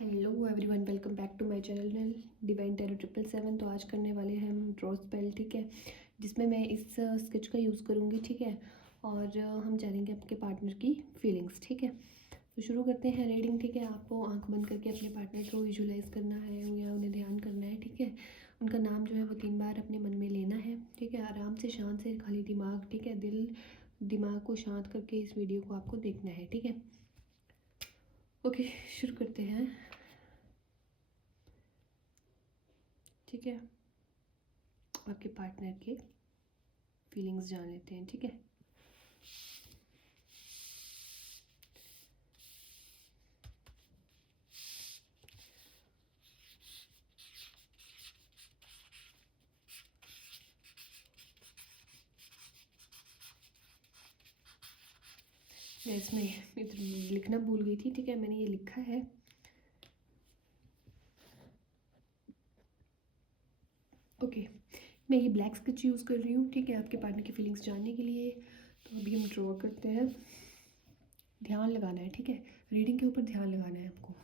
Hello everyone, welcome back to my channel divine tarot 777। तो आज करने वाले हैं हम ड्रॉ स्पेल, ठीक है, जिसमें मैं इस स्केच का यूज़ करूँगी, ठीक है। और हम जानेंगे आपके पार्टनर की फीलिंग्स, ठीक है। तो शुरू करते हैं रीडिंग, ठीक है। आपको आंख बंद करके अपने पार्टनर को विजुलाइज करना है या उन्हें ध्यान करना है, ठीक है। उनका नाम जो है वो 3 बार अपने मन में लेना है, ठीक है। आराम से, शांत से, खाली दिमाग, ठीक है, दिमाग को शांत करके इस वीडियो को आपको देखना है, ठीक है। ओके, शुरू करते हैं, ठीक है। आपके पार्टनर के फीलिंग्स जान लेते हैं, ठीक है। मैं इसमें इधर लिखना भूल गई थी, ठीक है। मैंने ये लिखा है, ओके। मैं ये ब्लैक स्केच यूज़ कर रही हूँ, ठीक है, आपके पार्टनर की फीलिंग्स जानने के लिए। तो अभी हम ड्रॉ करते हैं। ध्यान लगाना है, ठीक है, रीडिंग के ऊपर ध्यान लगाना है आपको।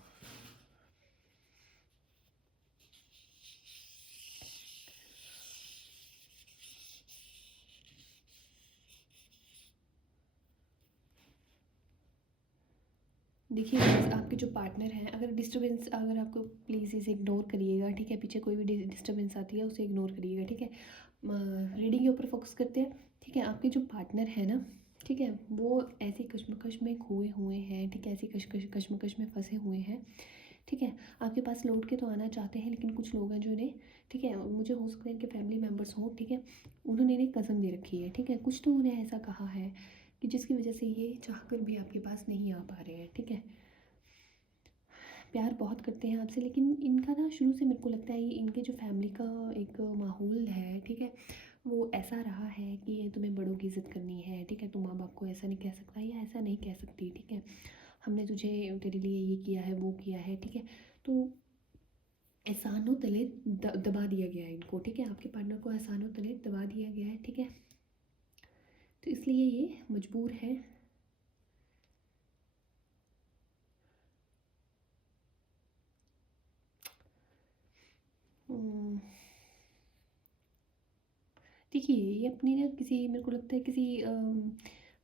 देखिए आपके जो पार्टनर हैं, अगर आपको, प्लीज़ इसे इग्नोर करिएगा, ठीक है। पीछे कोई भी डिस्टर्बेंस आती है उसे इग्नोर करिएगा, ठीक है। रीडिंग के ऊपर फोकस करते हैं, ठीक है। आपके जो पार्टनर है ना, ठीक है, वो ऐसी कश्मकश में खोए हुए हैं, ठीक है, ऐसी कश्मकश में फंसे हुए हैं, ठीक है। आपके पास लौट के तो आना चाहते हैं, लेकिन कुछ लोग हैं जो इन्हें, ठीक है, मुझे हो सकता है इनके फैमिली मेम्बर्स हों, ठीक है, उन्होंने इन्हें कसम दे रखी है, ठीक है। कुछ तो उन्हें ऐसा कहा है कि जिसकी वजह से ये चाहकर भी आपके पास नहीं आ पा रहे हैं, ठीक है। प्यार बहुत करते हैं आपसे, लेकिन इनका ना शुरू से मेरे को लगता है ये इनके जो फैमिली का एक माहौल है, ठीक है, वो ऐसा रहा है कि तुम्हें बड़ों की इज़्ज़त करनी है, ठीक है। तू माँ बाप को ऐसा नहीं कह सकता या ऐसा नहीं कह सकती, ठीक है। हमने तुझे तेरे लिए ये किया है, वो किया है, ठीक है। तो एहसानों तले दबा दिया गया है इनको, ठीक है। आपके पार्टनर को एहसानों तले दबा दिया गया है, ठीक है। तो इसलिए ये मजबूर है। हम्म, देखिए ये अपनी ना किसी, मेरे को लगता है किसी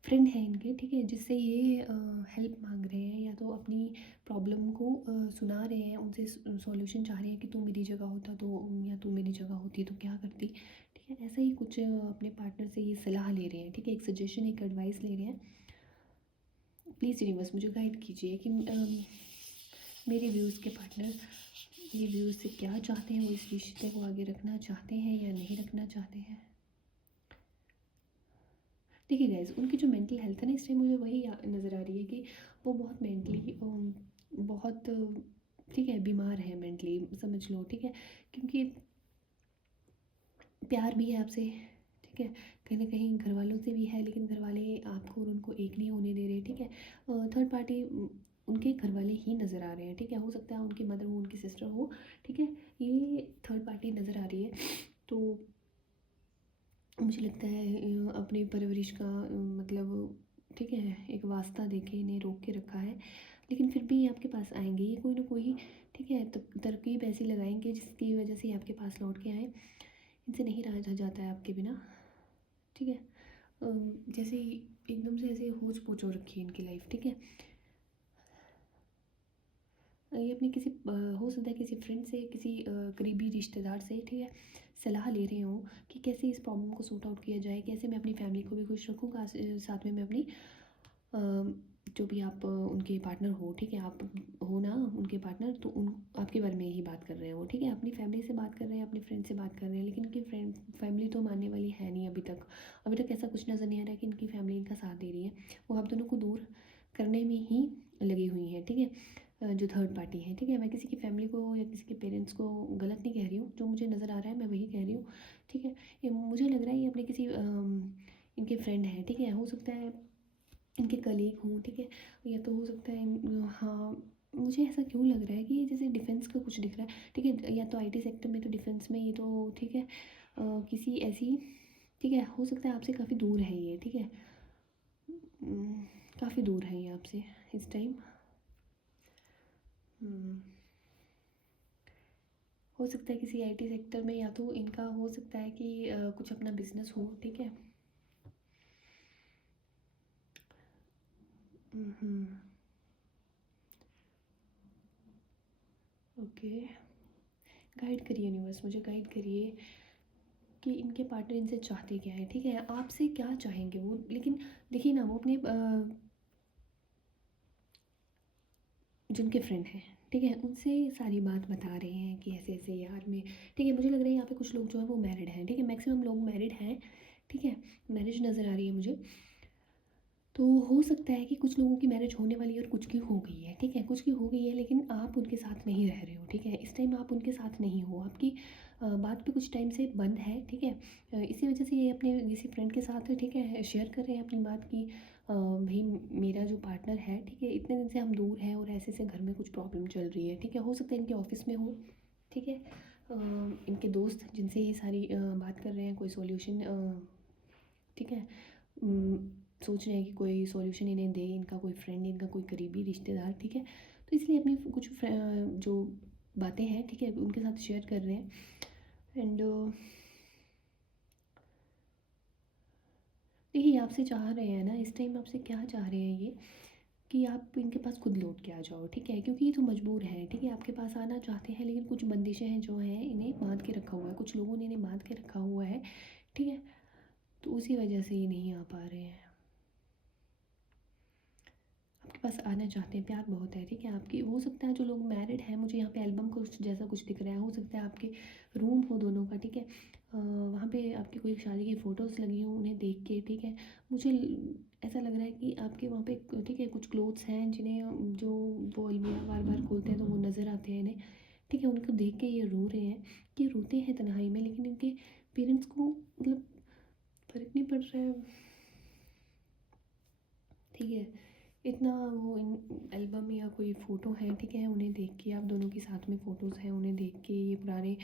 फ्रेंड है इनके, ठीक है, जिससे ये हेल्प मांग रहे हैं, या तो अपनी प्रॉब्लम को सुना रहे हैं, उनसे सॉल्यूशन चाह रहे हैं कि तू मेरी जगह होता तो, या तू मेरी जगह होती तो क्या करती, ठीक है। ऐसा ही कुछ अपने पार्टनर से ये सलाह ले रहे हैं, ठीक है, एक सजेशन, एक एडवाइस ले रहे हैं। प्लीज़ यूनिवर्स मुझे गाइड कीजिए कि मेरे व्यूज़ के पार्टनर ये व्यूज़ से क्या चाहते हैं, वो इस रिश्ते को आगे रखना चाहते हैं या नहीं रखना चाहते हैं। देखिए गाइज़, उनकी जो मेंटल हेल्थ है ना, इस टाइम मुझे वही नज़र आ रही है कि वो बहुत मेंटली बहुत, ठीक है, बीमार है मेंटली, समझ लो, ठीक है। क्योंकि प्यार भी है आपसे, ठीक है, कहीं ना कहीं घर वालों से भी है, लेकिन घर वाले आपको और उनको एक नहीं होने दे रहे, ठीक है। थर्ड पार्टी उनके घर वाले ही नज़र आ रहे हैं, ठीक है। हो सकता है उनकी मदर हो, उनकी सिस्टर हो, ठीक है, ये थर्ड पार्टी नज़र आ रही है। तो मुझे लगता है अपनी परवरिश का मतलब, ठीक है, एक वास्ता देके इन्हें रोक के रखा है, लेकिन फिर भी ये आपके पास आएंगे, ये कोई ना कोई, ठीक है, तरकीब ऐसी लगाएंगे जिसकी वजह से ये आपके पास लौट के आए। इनसे नहीं रहा जाता है आपके बिना, ठीक है। जैसे ही एकदम से ऐसे होच पोच हो रखी है इनकी लाइफ, ठीक है। ये अपनी किसी हो सकता है किसी फ्रेंड से, किसी करीबी रिश्तेदार से, ठीक है, सलाह ले रहे हों कि कैसे इस प्रॉब्लम को सॉर्ट आउट किया जाए, कैसे मैं अपनी फैमिली को भी खुश रखूँगा, साथ में मैं अपनी अ, जो भी आप उनके पार्टनर हो, ठीक है, आप हो ना उनके पार्टनर, तो उन आपके बारे में ही बात कर रहे हैं वो, ठीक है, अपनी फैमिली से बात कर रहे हैं, अपने फ्रेंड से बात कर रहे हैं, लेकिन इनकी फैमिली तो मानने वाली है नहीं अभी तक ऐसा कुछ नज़र नहीं आ रहा है कि इनकी फैमिली इनका साथ दे रही है। वो आप दोनों को दूर करने में ही लगी हुई हैं, ठीक है। जो थर्ड पार्टी है, ठीक है, मैं किसी की फैमिली को या किसी के पेरेंट्स को गलत नहीं कह रही हूँ, जो मुझे नज़र आ रहा है मैं वही कह रही हूँ, ठीक है। ये मुझे लग रहा है ये अपने किसी इनके फ्रेंड हैं, ठीक है, हो सकता है इनके कलीग हों, ठीक है, या तो हो सकता है हाँ, मुझे ऐसा क्यों लग रहा है कि ये जैसे डिफेंस का कुछ दिख रहा है, ठीक है, या तो आईटी सेक्टर में, तो डिफेंस में ये तो, ठीक है, किसी ऐसी, ठीक है, हो सकता है आपसे काफ़ी दूर है ये, ठीक है, काफ़ी दूर है ये आपसे इस टाइम। हो सकता है किसी आईटी सेक्टर में, या तो इनका हो सकता है कि कुछ अपना बिजनेस हो, ठीक है। हम्म। ओके, गाइड करिए यूनिवर्स, मुझे गाइड करिए कि इनके पार्टनर इनसे चाहते क्या है, ठीक है, आपसे क्या चाहेंगे वो। लेकिन देखिए ना, वो अपने जिनके फ्रेंड हैं, ठीक है, उनसे सारी बात बता रहे हैं कि ऐसे ऐसे यार में, ठीक है। मुझे लग रहा है यहाँ पे कुछ लोग जो है वो मैरिड हैं, ठीक है, मैक्सिमम लोग मैरिड हैं, ठीक है, मैरिज नज़र आ रही है मुझे। तो हो सकता है कि कुछ लोगों की मैरिज होने वाली है और कुछ की हो गई है, ठीक है, कुछ की हो गई है, लेकिन आप उनके साथ नहीं रह रहे हो, ठीक है, इस टाइम आप उनके साथ नहीं हो, आपकी बात पे कुछ टाइम से बंद है, ठीक है। इसी वजह से ये अपने किसी फ्रेंड के साथ, ठीक है, शेयर कर रहे हैं अपनी बात की, भाई मेरा जो पार्टनर है, ठीक है, इतने दिन से हम दूर हैं और ऐसे ऐसे घर में कुछ प्रॉब्लम चल रही है, ठीक है, हो सकता है इनके ऑफिस में हो, ठीक है। इनके दोस्त जिनसे ये सारी बात कर रहे हैं, कोई सॉल्यूशन, ठीक है, सोच रहे हैं कि कोई सॉल्यूशन इन्हें दे, इनका कोई फ्रेंड, इनका कोई करीबी रिश्तेदार, ठीक है। तो इसलिए अपनी कुछ जो बातें हैं, ठीक है, उनके साथ शेयर कर रहे हैं। एंड देखिए, आपसे चाह रहे हैं ना, इस टाइम आपसे क्या चाह रहे हैं ये, कि आप इनके पास खुद लौट के आ जाओ, ठीक है, क्योंकि ये तो मजबूर हैं, ठीक है, आपके पास आना चाहते हैं, लेकिन कुछ बंदिशें हैं जो हैं, इन्हें बांध के रखा हुआ है, कुछ लोगों ने इन्हें बांध के रखा हुआ है, ठीक है। तो उसी वजह से ये नहीं आ पा रहे हैं, आपके पास आना चाहते हैं, प्यार बहुत है, ठीक है, आपकी हो सकता है जो लोग मैरिड हैं, मुझे यहाँ पे एल्बम कुछ जैसा कुछ दिख रहा है, हो सकता है आपके रूम हो दोनों का, ठीक है, वहाँ पे आपकी कोई शादी की फ़ोटोज़ लगी हों, उन्हें देख के, ठीक है, मुझे ऐसा लग रहा है कि आपके वहाँ पे, ठीक है, कुछ क्लोथ्स हैं जिन्हें जो वो अलमीरा बार बार खोलते हैं तो वो नज़र आते हैं इन्हें, ठीक है, उनको देख के ये रो रहे हैं, कि रोते हैं तन्हाई में, लेकिन इनके पेरेंट्स को मतलब फ़र्क नहीं पड़ रहा है, ठीक है। इतना वो इन एल्बम या कोई फ़ोटो है, ठीक है, उन्हें देख के, आप दोनों की साथ में फ़ोटोज़ हैं, उन्हें देख के ये पुराने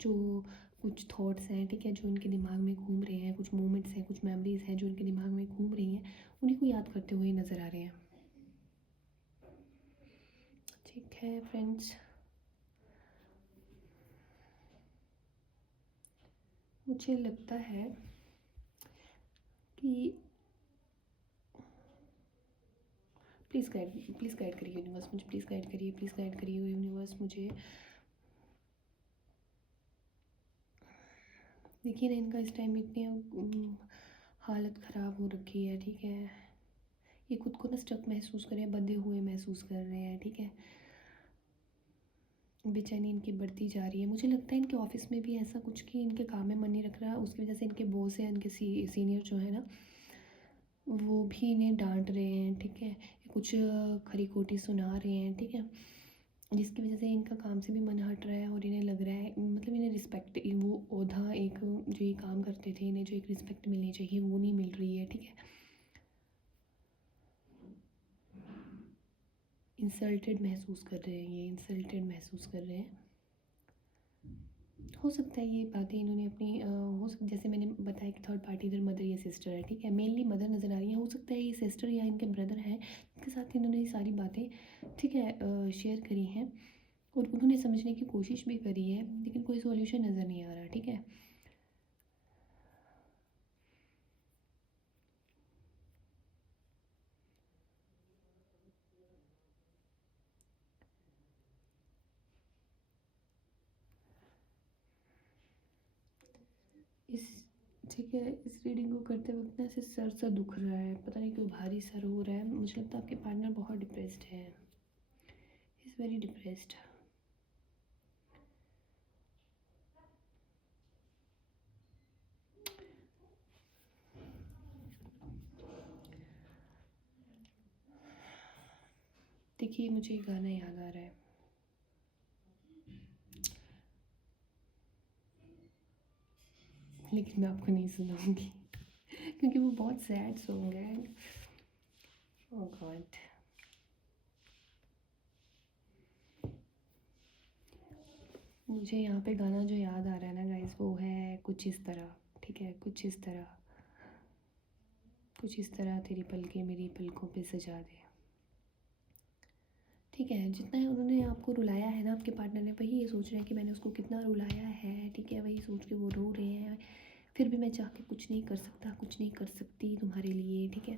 जो कुछ थॉट्स हैं, ठीक है, जो इनके दिमाग में घूम रहे हैं, कुछ मोमेंट्स हैं, कुछ मेमोरीज़ हैं जो इनके दिमाग में घूम रही हैं, उन्हीं को याद करते हुए नज़र आ रहे हैं। ठीक है फ्रेंड्स, मुझे लगता है कि प्लीज़ गाइड करिए यूनिवर्स मुझे, प्लीज़ गाइड करिए, प्लीज़ गाइड करिए यूनिवर्स मुझे। देखिए ना, इनका इस टाइम इतनी हालत ख़राब हो रखी है, ठीक है, ये खुद को ना स्टक महसूस कर रहे हैं, बंधे हुए महसूस कर रहे हैं, ठीक है, बेचैनी इनकी बढ़ती जा रही है। मुझे लगता है इनके ऑफिस में भी ऐसा कुछ कि इनके काम में मन नहीं रख रहा है, उसकी वजह से इनके बॉस हैं, इनके सीनियर जो है ना, वो भी इन्हें डांट रहे हैं, ठीक है, कुछ खरी खोटी सुना रहे हैं, ठीक है, जिसकी वजह से इनका काम से भी मन हट रहा है, और इन्हें लग रहा है, मतलब इन्हें रिस्पेक्ट, वो ओहदा एक जो ये काम करते थे, इन्हें जो एक रिस्पेक्ट मिलनी चाहिए वो नहीं मिल रही है, ठीक है, इंसल्टेड महसूस कर रहे हैं, ये इंसल्टेड महसूस कर रहे हैं। हो सकता है ये बातें इन्होंने अपनी जैसे मैंने बताया कि थर्ड पार्टी इधर मदर या सिस्टर है, ठीक है, मेनली मदर नज़र आ रही है, हो सकता है ये सिस्टर या इनके ब्रदर हैं, जिनके साथ इन्होंने ये सारी बातें, ठीक है, शेयर करी हैं, और उन्होंने समझने की कोशिश भी करी है, लेकिन कोई सॉल्यूशन नज़र नहीं आ रहा, ठीक है। इस ठीक है, इस रीडिंग को करते वक्त ना ऐसे सर सा दुख रहा है, पता नहीं क्यों भारी सर हो रहा है, मुझे लगता है आपके पार्टनर बहुत डिप्रेस्ड है, इज़ वेरी डिप्रेस्ड। देखिए, मुझे एक गाना याद आ रहा है, लेकिन मैं आपको नहीं सुनाऊंगी क्योंकि वो बहुत सैड सॉन्ग है। ओह गॉड, मुझे यहाँ पे गाना जो याद आ रहा है ना गाइस, वो है कुछ इस तरह, ठीक है, कुछ इस तरह, कुछ इस तरह तेरी पलकें मेरी पलकों पे सजा दे, ठीक है, जितना है उन्होंने आपको रुलाया है ना आपके पार्टनर ने, वही ये सोच रहे हैं कि मैंने उसको कितना रुलाया है, ठीक है, वही सोच के वो रो रहे हैं, फिर भी मैं चाह के कुछ नहीं कर सकता, कुछ नहीं कर सकती तुम्हारे लिए, ठीक है,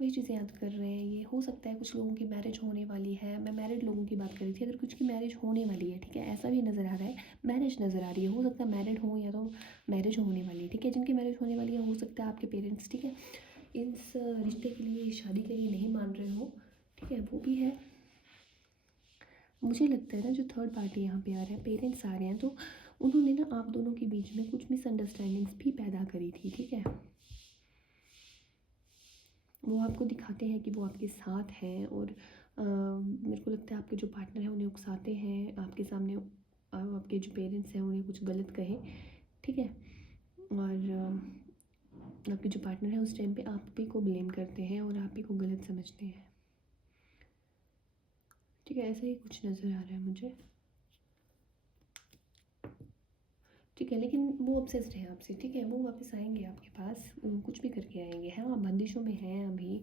वही चीज़ें याद कर रहे हैं। ये हो सकता है कुछ लोगों की मैरिज होने वाली है, मैं मैरिड लोगों की बात कर रही थी, अगर कुछ की मैरिज होने वाली है, ठीक है, ऐसा भी नज़र आ रहा है, मैरिज नज़र आ रही है, हो सकता है मैरिड हो या तो मैरिज होने वाली है, ठीक है, जिनकी मैरिज होने वाली है हो सकता है आपके पेरेंट्स, ठीक है, इस रिश्ते के लिए, शादी के लिए नहीं मान रहे हो, ठीक है, वो भी है। मुझे लगता है ना जो थर्ड पार्टी यहाँ पे आ रहा है, पेरेंट्स आ रहे हैं, तो उन्होंने ना आप दोनों के बीच में कुछ मिसअंडरस्टैंडिंग्स भी पैदा करी थी, ठीक है, वो आपको दिखाते हैं कि वो आपके साथ हैं, और मेरे को लगता है आपके जो पार्टनर हैं उन्हें उकसाते हैं आपके सामने, आपके जो पेरेंट्स हैं उन्हें कुछ गलत कहें, ठीक है, और आपके जो पार्टनर है उस टाइम पे आप ही को ब्लेम करते हैं और आप ही को गलत समझते हैं, ठीक है, ऐसा ही कुछ नज़र आ रहा है मुझे, ठीक है, लेकिन वो ऑब्सेस्ड है आपसे, ठीक है, वो वापस आएंगे आपके पास, कुछ भी करके आएंगे, हाँ आप बंदिशों में हैं अभी,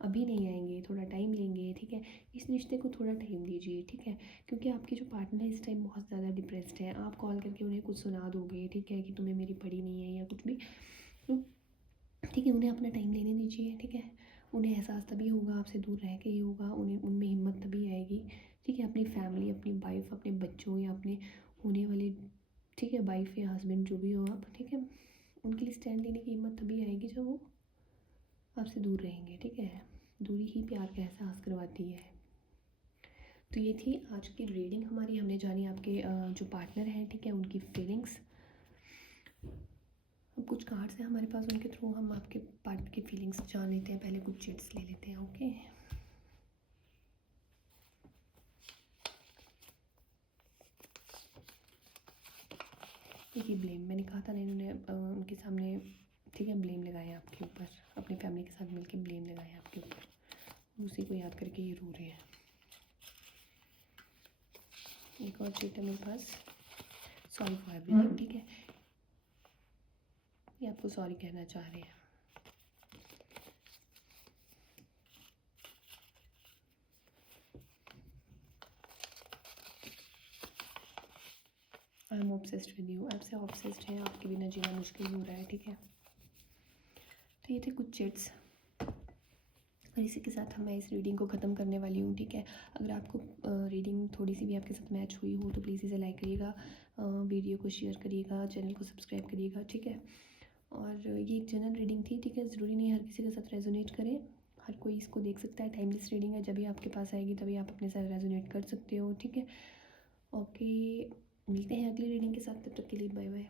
अभी नहीं आएंगे, थोड़ा टाइम लेंगे, ठीक है, इस रिश्ते को थोड़ा टाइम दीजिए, ठीक है, क्योंकि आपके जो पार्टनर है इस टाइम बहुत ज़्यादा डिप्रेस्ड है, आप कॉल करके उन्हें कुछ सुना दोगे, ठीक है, कि तुम्हें मेरी पड़ी नहीं है या कुछ भी, तो ठीक है, उन्हें अपना टाइम लेने दीजिए, ठीक है, उन्हें एहसास तभी होगा, आपसे दूर रह के ही होगा, उन्हें उनमें हिम्मत तभी आएगी, ठीक है, अपनी फैमिली, अपनी वाइफ, अपने बच्चों या अपने होने वाले, ठीक है, वाइफ या हस्बैंड जो भी हो आप, ठीक है, उनके लिए स्टैंड लेने की हिम्मत तभी आएगी जब वो आपसे दूर रहेंगे, ठीक है, दूरी ही प्यार का एहसास करवाती है। तो ये थी आज की रीडिंग हमारी, हमने जानी आपके जो पार्टनर हैं, ठीक है, उनकी फीलिंग्स, अब कुछ कार्ड्स हैं हमारे पास, उनके थ्रू हम आपके पार्टनर की फीलिंग्स जान लेते हैं, पहले कुछ चिट्स ले लेते हैं, ओके। देखिए ब्लेम, मैंने कहा था ना इन्होंने उनके सामने, ठीक है, ब्लेम लगाया आपके ऊपर, अपनी फैमिली के साथ मिलके ब्लेम लगाया आपके ऊपर, उसी को याद करके ये रो रहे हैं। एक और चीट है मेरे पास, सॉरी फॉर एवरीथिंग, ठीक है, ये आपको सॉरी कहना चाह रहे हैं। I am obsessed with you, आपसे ऑब्सेस्ड है, आपके बिना जीना मुश्किल हो रहा है, ठीक है, तो ये थे कुछ चिट्स, और इसी के साथ मैं इस रीडिंग को ख़त्म करने वाली हूँ, ठीक है, अगर आपको रीडिंग थोड़ी सी भी आपके साथ मैच हुई हो तो प्लीज़ इसे लाइक करिएगा, वीडियो को शेयर करिएगा, चैनल को सब्सक्राइब करिएगा, ठीक है, और ये एक जनरल रीडिंग थी, ठीक है, ज़रूरी नहीं हर किसी के साथ रेजोनेट करे, हर कोई इसको देख सकता है, टाइमलेस रीडिंग है, जब भी आपके पास आएगी तभी आप अपने साथ रेजोनेट कर सकते हो, ठीक है, ओके, मिलते हैं अगली रीडिंग के साथ, तब तक के लिए बाय बाय।